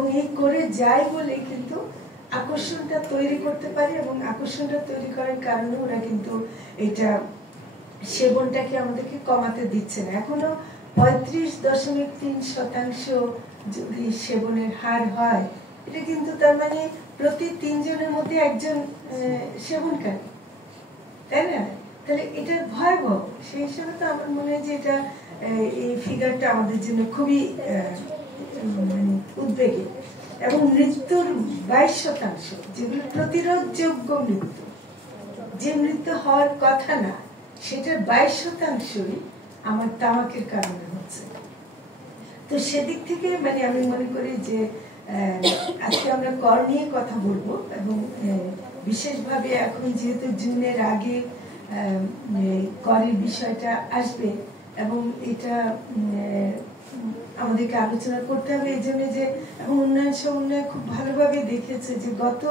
এবং এই করে যায় বলে কিন্তু আকর্ষণটা তৈরি করতে পারে, এবং আকর্ষণটা তৈরি করার কারণে ওরা কিন্তু এটা সেবনটাকে আমাদেরকে কমাতে দিচ্ছে না। এখনো 35.3% যদি সেবনের হার হয়, এটা কিন্তু তার মানে প্রতি 3 জনের মধ্যে একজন সেবনকারী, তাই না? তাহলে এটা ভয়াবহ। সেই হিসাবে তো আমার মনে হয় যে এটা এই ফিগারটা আমাদের জন্য খুবই উদ্বেগী। এবং মৃত্যুর 22%, যেগুলো প্রতিরোধযোগ্য মৃত্যু, যে মৃত্যু হওয়ার কথা না, সেটার 22%ই আমার তামাকের কারণে হচ্ছে। তো সেদিক থেকে মানে আমি মনে করি যে আজকে আমরা কর নিয়ে কথা বলবো, এবং বিশেষভাবে এখন যেহেতু জুনের আগে করের বিষয়টা আসবে, এবং এটা আমাদেরকে আলোচনা করতে হবে এই জন্য যে এখন উন্নয়ন সমন্বয় খুব ভালোভাবে দেখেছে যে গত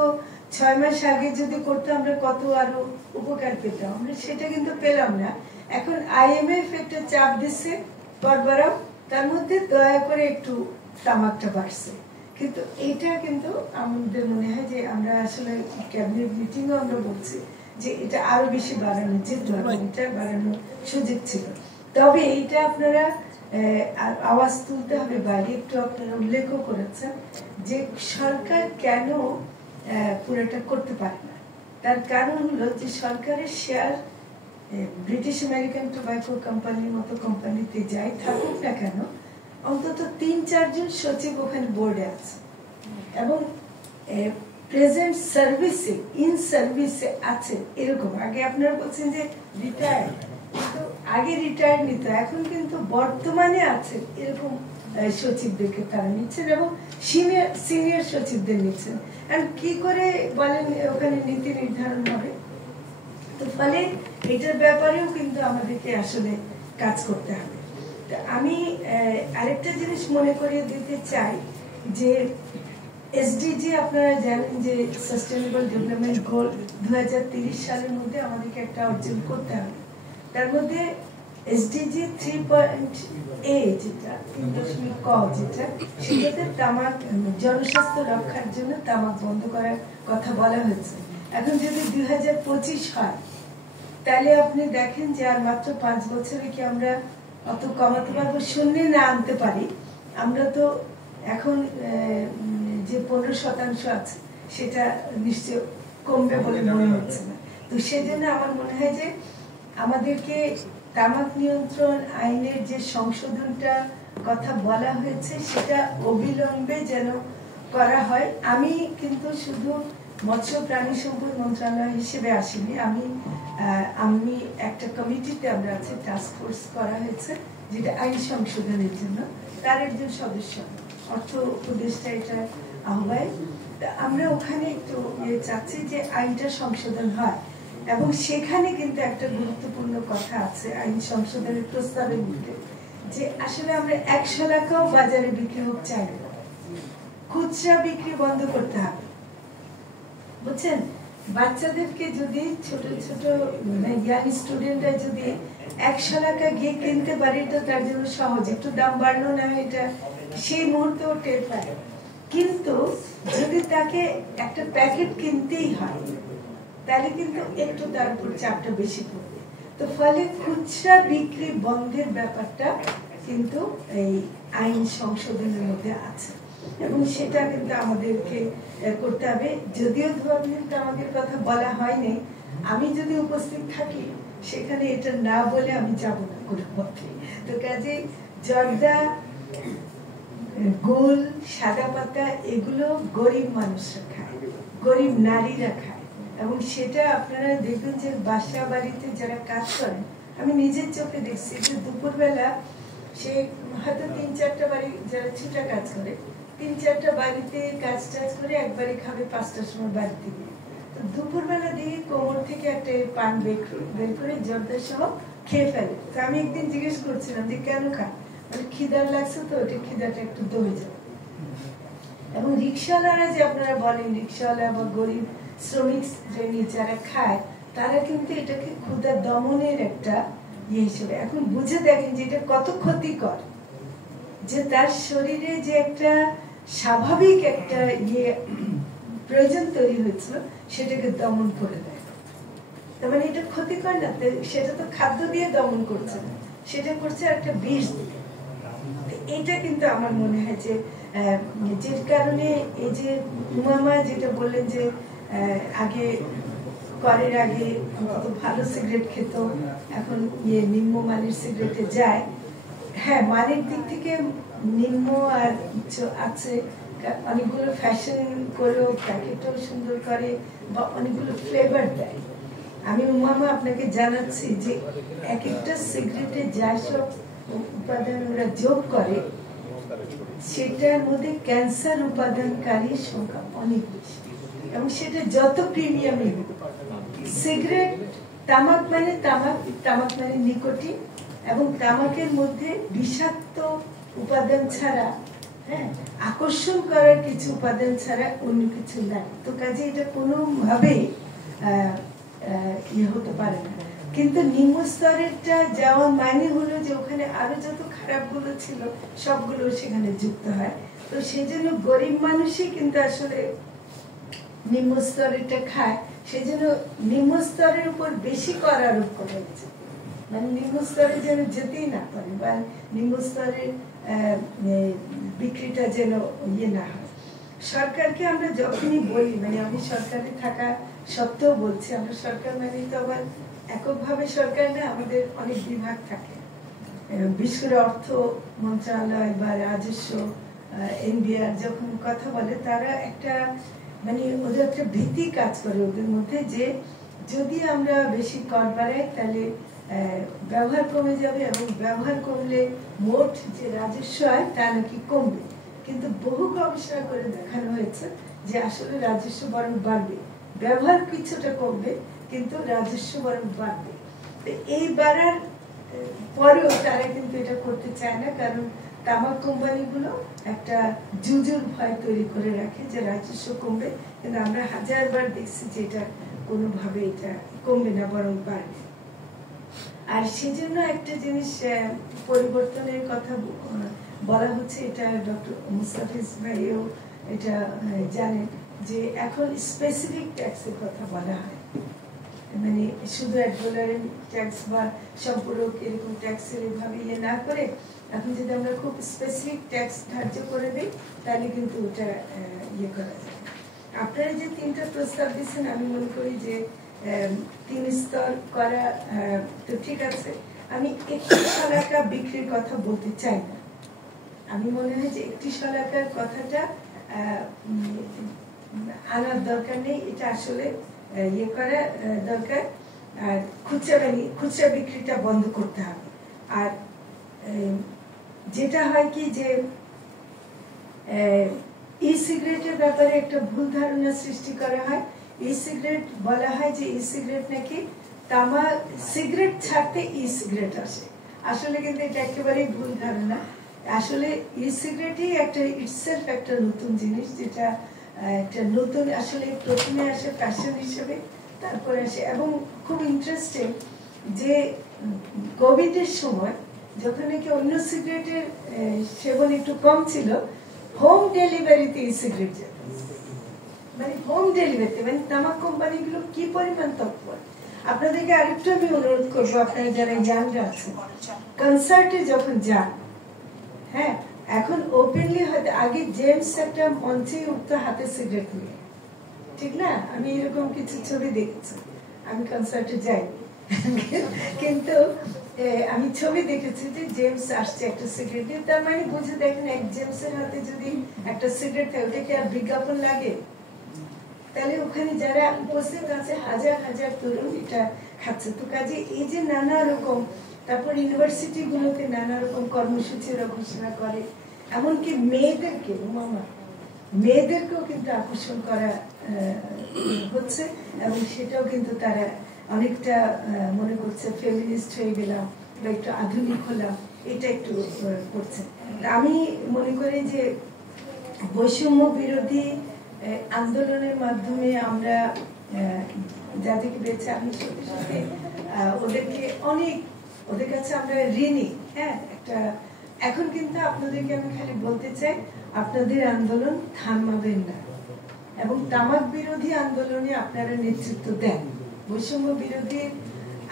6 মাস আগে যদি করতে আমরা কত আরো উপকার পেতাম, আমরা সেটা কিন্তু পেলাম না। এখন IMF একটা চাপ দিচ্ছে কর বাড়াও, তার মধ্যে দয়া করে একটু তামাকটা বাড়ছে, কিন্তু এটা কিন্তু আমাদের মনে হয় যে আমরা আসলে ক্যাবিনেট মিটিংও আমরা বলছি যে এটা আরো বেশি বাড়ানো যেত, এটা বাড়ানোর সুযোগ ছিল। তবে এইটা আপনারা আওয়াজ তুলতে হবে বাইরে, একটু আপনারা উল্লেখও করেছেন যে সরকার কেন পুরোটা করতে পারে না। তার কারণ হলো যে সরকারের শেয়ার ব্রিটিশ আমেরিকান টোব্যাকো কোম্পানির মতো কোম্পানিতে যাই থাকুক না কেন, অন্তত 3-4 জন সচিব ওখানে বোর্ডে আছে, এবং প্রেজেন্ট সার্ভিসে ইন সার্ভিসে আছে এরকম। আগে আপনারা বলছেন যে রিটায়ার্ড, কিন্তু আগে রিটায়ার্ড নিত, এখন কিন্তু বর্তমানে আছে এরকম সচিবদেরকে তারা নিচ্ছেন, এবং সিনিয়র সচিবদের নিচ্ছেন। আর কি করে বলেন ওখানে নীতি নির্ধারণ হবে? তো ফলে এটার ব্যাপারেও কিন্তু আমাদেরকে আসলে কাজ করতে হবে। আমি আরেকটা জিনিস মনে করিয়ে দিতে চাই যে SDG আপনারা জানেন যে সাস্টেনেবল ডেভেলপমেন্ট গোল 2030 সালের মধ্যে আমাদেরকে একটা অর্জন করতে হবে। তার মধ্যে SDG 3.A যেটা 3.ক যেটা, সেটাতে তামাক জনস্বাস্থ্য রক্ষার জন্য তামাক বন্ধ করার কথা বলা হয়েছে। এখন যদি 2025 হয়, তাহলে আপনি দেখেন যে আর মাত্র 5 বছরে কি আমরা অত কমাতে পারবো? শূন্যে না আনতে পারি, আমরা তো এখন যে 15% আছে সেটা নিশ্চয় কমবে বলে মনে হচ্ছে না। তো সেজন্য আমার মনে হয় যে আমাদেরকে তামাক নিয়ন্ত্রণ আইনের যে সংশোধনটা কথা বলা হয়েছে সেটা অবিলম্বে যেন করা হয়। আমি কিন্তু শুধু মৎস্য প্রাণী সম্পদ মন্ত্রণালয় হিসেবে আসিনি, আমি একটা কমিটিতে আমরা আছে, টাস্ক ফোর্স করা হয়েছে যেটা আইন সংশোধনের জন্য, তার একজন সদস্য অর্থ উপদেষ্টা এটা আহ্বায়ক। আমরা ওখানে একটু চাচ্ছি যে আইনটা সংশোধন হয়, এবং সেখানে কিন্তু একটা গুরুত্বপূর্ণ কথা আছে আইন সংশোধনের প্রস্তাবের মধ্যে, যে আসলে আমরা 100 টাকাও বাজারে বিক্রি হোক চাই না, খুচরা বিক্রি বন্ধ করতে হবে, বুঝছেন? বাচ্চাদেরকে যদি ছোট ছোট ইয়াং স্টুডেন্টরা যদি 100 টাকা গিয়ে কিনতে পারে, এটা তার জন্য সহজ, একটু দাম বাড়লো না এটা সেই মুহূর্তে ও টের পায়। কিন্তু যদি তাকে একটা প্যাকেট কিনতেই হয়, তাহলে কিন্তু একটু তার উপর চাপটা বেশি পড়বে। তো ফলে খুচরা বিক্রি বন্ধের ব্যাপারটা কিন্তু এই আইন সংশোধনের মধ্যে আছে, এবং সেটা কিন্তু আমাদেরকে করতে হবে। যদিও ধর্মীয় আমাদের কথা বলা হয়নি, আমি যদি উপস্থিত থাকি সেখানে এটা না বলে আমি যাব না কোনো পক্ষে। তো কাজে জর্দা, গোল, সাদা পাতা এগুলো গরিব মানুষরা খায়, গরিব নারীরা খায়, এবং সেটা আপনারা দেখবেন যে বাসা বাড়িতে যারা কাজ করেন, আমি নিজের চোখে দেখছি যে দুপুরবেলা সে হয়তো 3-4টা বাড়ি যারা ছুটা কাজ করে, 3-4টা বাড়িতে কাজ টাজ করে একবারে খাবে 5টার সময় বাড়িতে গিয়ে। তো দুপুরবেলা দিয়ে কোমর থেকে একটা পান বের করে জর্দা সহ খেয়ে ফেলে। তো আমি একদিন জিজ্ঞেস করছিলাম যে কেন খায়, মানে খিদার লাগছে তো, ওটা খিদাটা একটু দমে যায়। এবং রিক্সাওয়ালারা যে আপনারা বলেন, রিক্সাওয়ালা বা গরিব শ্রমিক শ্রেণী যারা খায়, তারা কিন্তু এটাকে ক্ষুধা দমনের একটা ইয়ে হিসেবে এখন বুঝে দেখেন যে এটা কত ক্ষতিকর, যে তার শরীরে যে একটা স্বাভাবিক একটা প্রয়োজন তৈরি হয়েছিল সেটাকে দমন করে দেয়। তার মানে এটা ক্ষতিকর না, সেটা তো খাদ্য দিয়ে দমন করছে না, সেটা করছে একটা বিষ দিয়ে। এটা কিন্তু আমার মনে হয় যে যে কারণে এই যে উমামা যেটা বললেন যে আগে করের আগে ভালো সিগারেট খেত, এখন নিম্নমানের সিগারেটে যায়। হ্যাঁ, মানের দিক থেকে নিম্ন আর উচ্চ আছে, অনেকগুলো ফ্যাশন করেও প্যাকেটও সুন্দর করে বা অনেকগুলো ফ্লেভার দেয়। আমি উমামা আপনাকে জানাচ্ছি যে এক একটা সিগারেটে যা সব উপাদান ওরা যোগ করে সেটার মধ্যে ক্যান্সার উপাদানকারী সংখ্যা অনেক বেশি, এবং সেটা যত প্রিমিয়ামই হোক। সিগারেট, তামাক মানে তামাক, তামাক মানে নিকোটিন, এবং তামাকের মধ্যে বিষাক্ত উপাদান ছাড়া, হ্যাঁ, আকর্ষণ করার কিছু উপাদান ছাড়া অন্য কিছু নাই। তো কাজে এটা কোনোভাবেই হতে পারে না। কিন্তু নিম্ন স্তরেরটা যাওয়া মানে হলো যে ওখানে আরো যত খারাপ গুলো ছিল সবগুলো সেখানে যুক্ত হয়। তো সেই জন্য গরিব মানুষই কিন্তু আসলে নিম্ন স্তরেরটা খায়, সেই জন্য নিম্ন স্তরের উপর বেশি কর আরোপ করা হচ্ছে, মানে নিম্ন স্তরে যেন যেতেই না পারে, বা নিম্ন স্তরের বিক্রিটা যেন না হয়। সরকারকে আমরা যখনই বলি, মানে আমি সরকারে থাকা সত্ত্বেও বলছি, আমরা সরকার মানে তো আবার এককভাবে সরকার না, আমাদের অনেক বিভাগ থাকে, বিশেষ করে অর্থ মন্ত্রণালয় বা রাজস্ব, এনবিআর যখন কথা বলে তারা একটা মানে ওদের একটা ভীতি কাজ করে ওদের মধ্যে, যে যদি আমরা বেশি কর বাড়াই তাহলে ব্যবহার কমে যাবে, এবং ব্যবহার কমলে মোট যে রাজস্ব হয় তা নাকি কমবে। কিন্তু বহু গবেষণা করে দেখানো হয়েছে যে আসলে রাজস্ব বরং বাড়বে, ব্যবহার কিছুটা কমবে কিন্তু রাজস্ব বরং বাড়বে। এই বাড়ার পরেও তারা কিন্তু এটা করতে চায় না, কারণ তামাক কোম্পানিগুলো একটা জুজুর ভয় তৈরি করে রাখে যে রাজস্ব কমবে, কিন্তু আমরা হাজারবার দেখছি যে এটা কোনোভাবে এটা কমবে না, বরং বাড়বে। আর সেজন্য একটা জিনিস পরিবর্তনের কথা বলা হচ্ছে, এটা ডক্টর মুস্তাফিজ ভাইও এটা জানেন, যে এখন স্পেসিফিক ট্যাক্সের কথা বলা হয়, মানে শুধু $1 ট্যাক্স বা সম্পূরক এরকম ট্যাক্সের এভাবে না করে এখন যদি আমরা খুব স্পেসিফিক ট্যাক্স ধার্য করে দিই তাহলে কিন্তু ওটা করা যায়। আপনারা যে 3টা প্রস্তাব দিচ্ছেন, আমি মনে করি যে 3 স্তর করা তো ঠিক আছে। আমি একটি শলাকা বিক্রির কথা বলতে চাই না। আমি মনে হয় যে একটি শলাকার কথাটা আনার দরকার নেই, এটা আসলে করা দরকার। আর খুচরা বিক্রিটা বন্ধ করতে হবে। আর যেটা হয় কি যে ই সিগারেটের ব্যাপারে একটা ভুল ধারণা সৃষ্টি করা হয়। ই সিগারেট বলা হয় যে ই সিগারেট নাকি তামাক, সিগারেট ছাড়তে ই সিগারেট আসে, আসলে কিন্তু এটা একেবারেই ভুল ধারণা। আসলে ই সিগারেটই একটা ইটসেলফ একটা নতুন জিনিস, যেটা একটা নতুন, আসলে প্রথমে আসে ফ্যাশন হিসেবে, তারপরে আসে। এবং খুব ইন্টারেস্টিং যে কোভিডের সময় যখন নাকি অন্য সিগারেটের সেবন একটু কম ছিল, হোম ডেলিভারিতে ই সিগারেট যেত, মানে হোম ডেলিভারিতে, মানে তামাক কোম্পানিগুলো কি পরিমাণ তৎপর। আপনাদেরকে আরেকটু আমি অনুরোধ করবো, আপনারা যারা ইয়াংরা আছেন, কনসার্টে যখন যান, হ্যাঁ, এখন ওপেনলি হয়তো, আগে জেমস একটা মঞ্চে উঠতো হাতে সিগারেট নিয়ে, ঠিক না? আমি এরকম কিছু ছবি দেখেছি, আমি কনসার্টে যাই কিন্তু আমি ছবি দেখেছি যে জেমস আসছে একটা সিগারেট নিয়ে। তার মানে বুঝে দেখেন, এক জেমসের হাতে যদি একটা সিগারেট থাকে, ওটা কি আর বিজ্ঞাপন লাগে? তাহলে ওখানে যারা উপস্থিত আছে হাজার হাজার তরুণ এটা খাচ্ছে। তো কাজে এই যে নানা রকম, তারপর ইউনিভার্সিটি গুলোতে নানা রকম কর্মসূচির ঘোষণা করে, এমনকি মেয়েদেরকেও কিন্তু আকর্ষণ করা হচ্ছে, এবং সেটাও কিন্তু তারা অনেকটা মনে করছে ফেমিনিস্ট হয়ে গেলাম বা একটু আধুনিক হলাম, এটা একটু করছে। আমি মনে করি যে বৈষম্য বিরোধী আন্দোলনের মাধ্যমে আমরা যাদেরকে বেঁচে, আমি সত্যি সত্যি ওদেরকে অনেক, ওদের কাছে আমরা ঋণী। হ্যাঁ, একটা এখন কিন্তু আপনাদেরকে আমি খালি বলতে চাই, আপনাদের আন্দোলন থামাবেন না এবং তামাক বিরোধী আন্দোলনে আপনারা নেতৃত্ব দেন। বৈষম্য বিরোধী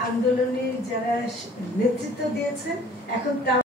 আন্দোলনে যারা নেতৃত্ব দিয়েছেন এখন